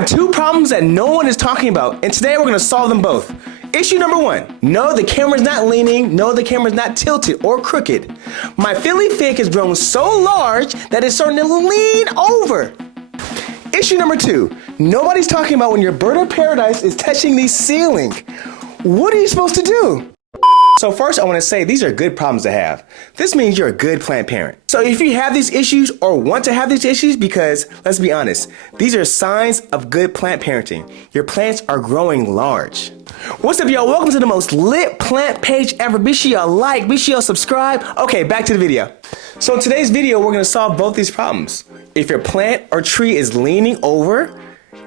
have two problems that no one is talking about, and today we're gonna solve them both. Issue number one, no, the camera's not leaning, no, the camera's not tilted or crooked. My Philly fig has grown so large that it's starting to lean over. Issue number two, nobody's talking about when your bird of paradise is touching the ceiling. What are you supposed to do? So first I want to say these are good problems to have. This means you're a good plant parent. So if you have these issues or want to have these issues, because let's be honest, these are signs of good plant parenting. Your plants are growing large. What's up, y'all? Welcome to the most lit plant page ever. Be sure y'all like, be sure y'all subscribe. Okay, back to the video. So in today's video, we're gonna solve both these problems. If your plant or tree is leaning over,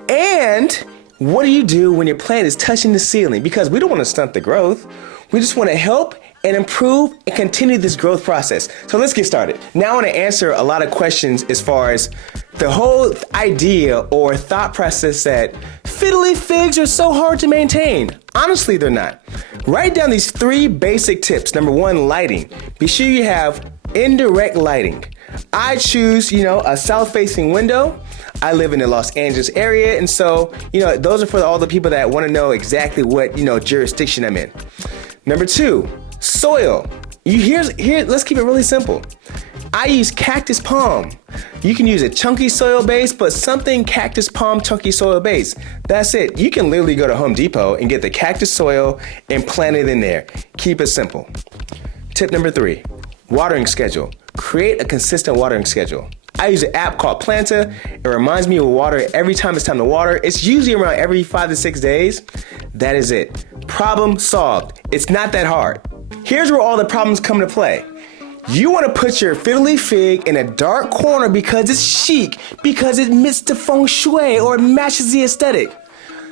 and what do you do when your plant is touching the ceiling? Because we don't want to stunt the growth. We just want to help and improve and continue this growth process. So let's get started. Now I want to answer a lot of questions as far as the whole idea or thought process that fiddly figs are so hard to maintain. Honestly, they're not. Write down these three basic tips. Number one, lighting. Be sure you have indirect lighting. I choose, a south-facing window. I live in the Los Angeles area, and so, those are for all the people that want to know exactly what, jurisdiction I'm in. Number two, soil. Let's keep it really simple. I use cactus palm. You can use a chunky soil base, but something cactus palm chunky soil base. That's it. You can literally go to Home Depot and get the cactus soil and plant it in there. Keep it simple. Tip number three, watering schedule. Create a consistent watering schedule. I use an app called Planta. It reminds me of water every time it's time to water. It's usually around every 5 to 6 days. That is it. Problem solved. It's not that hard. Here's where all the problems come to play. You want to put your fiddly fig in a dark corner because it's chic, because it meets the feng shui or it matches the aesthetic.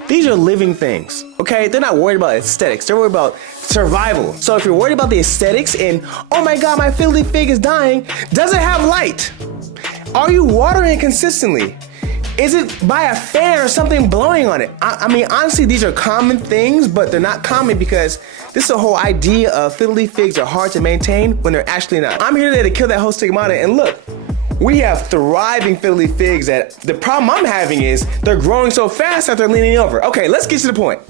These are living things, okay? They're not worried about aesthetics. They're worried about survival. So if you're worried about the aesthetics and, oh my God, my fiddly fig is dying, does it have light? Are you watering it consistently? Is it by a fan or something blowing on it? I mean, honestly, these are common things, but they're not common because this is the whole idea of fiddly figs are hard to maintain when they're actually not. I'm here today to kill that whole stigmata, and look, we have thriving fiddly figs that the problem I'm having is they're growing so fast that they're leaning over. Okay, let's get to the point.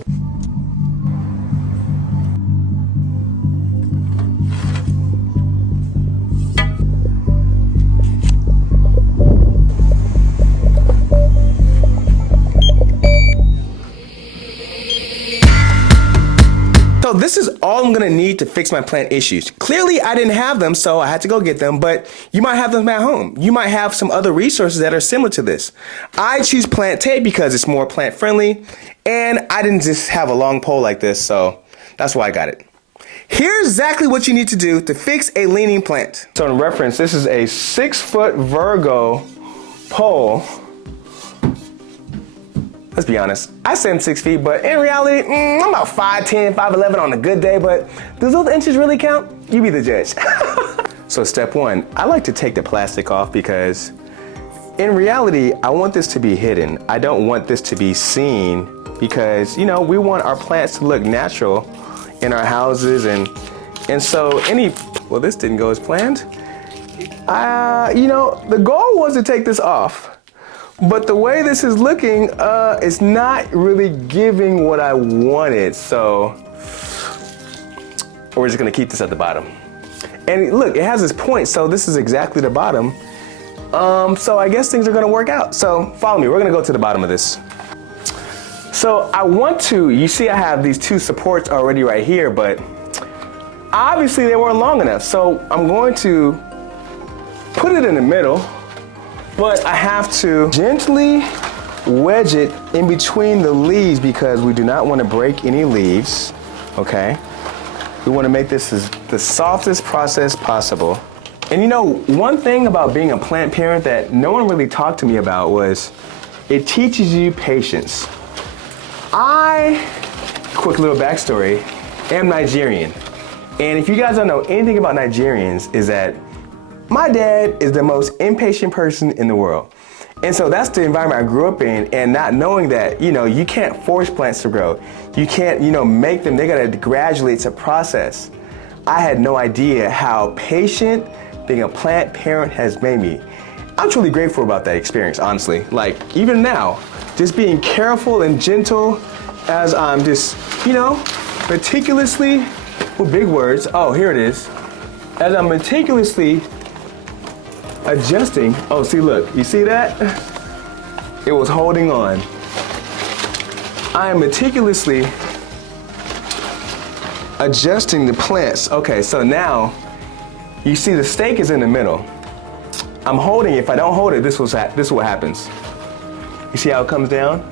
So this is all I'm gonna need to fix my plant issues. Clearly I didn't have them, so I had to go get them, but you might have them at home. You might have some other resources that are similar to this. I choose plant tape because it's more plant friendly, and I didn't just have a long pole like this, so that's why I got it. Here's exactly what you need to do to fix a leaning plant. So in reference, this is a 6-foot Virgo pole. Let's be honest, I said I'm 6 feet, but in reality, I'm about 5'10", 5'11" on a good day, but does those inches really count? You be the judge. So step one, I like to take the plastic off because in reality, I want this to be hidden. I don't want this to be seen because, we want our plants to look natural in our houses and so well, this didn't go as planned. The goal was to take this off. But the way this is looking, it's not really giving what I wanted, so we're just gonna keep this at the bottom. And look, it has this point, so this is exactly the bottom. So I guess things are gonna work out. So follow me, we're gonna go to the bottom of this. So you see I have these two supports already right here, but obviously they weren't long enough. So I'm going to put it in the middle, but I have to gently wedge it in between the leaves because we do not want to break any leaves, okay? We want to make this the softest process possible. And one thing about being a plant parent that no one really talked to me about was it teaches you patience. Quick little backstory, am Nigerian. And if you guys don't know anything about Nigerians is that my dad is the most impatient person in the world. And so that's the environment I grew up in, and not knowing that, you can't force plants to grow. You can't, make them, they gotta gradually, it's a process. I had no idea how patient being a plant parent has made me. I'm truly grateful about that experience, honestly. Like, even now, just being careful and gentle as I'm just, you know, meticulously, with big words, oh, here it is. As I'm meticulously adjusting, oh, see, look, you see that? It was holding on. I am meticulously adjusting the plants. Okay, so now, you see the stake is in the middle. I'm holding it. If I don't hold it, this is what happens. You see how it comes down?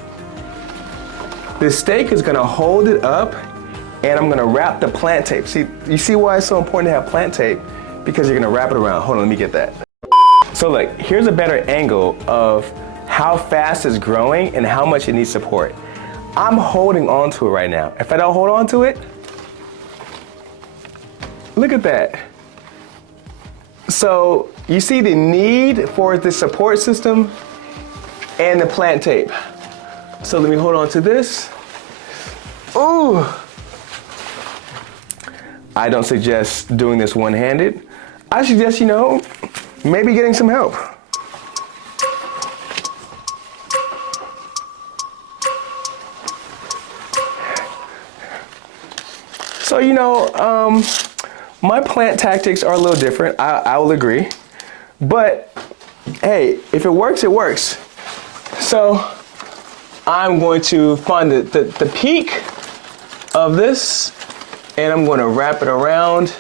The stake is gonna hold it up, and I'm gonna wrap the plant tape. See, you see why it's so important to have plant tape? Because you're gonna wrap it around. Hold on, let me get that. So look, here's a better angle of how fast it's growing and how much it needs support. I'm holding on to it right now. If I don't hold on to it, look at that. So you see the need for the support system and the plant tape. So let me hold on to this. Ooh. I don't suggest doing this one-handed. I suggest, you know, maybe getting some help. So, you know, my plant tactics are a little different, I will agree. But, hey, if it works, it works. So, I'm going to find the peak of this, and I'm going to wrap it around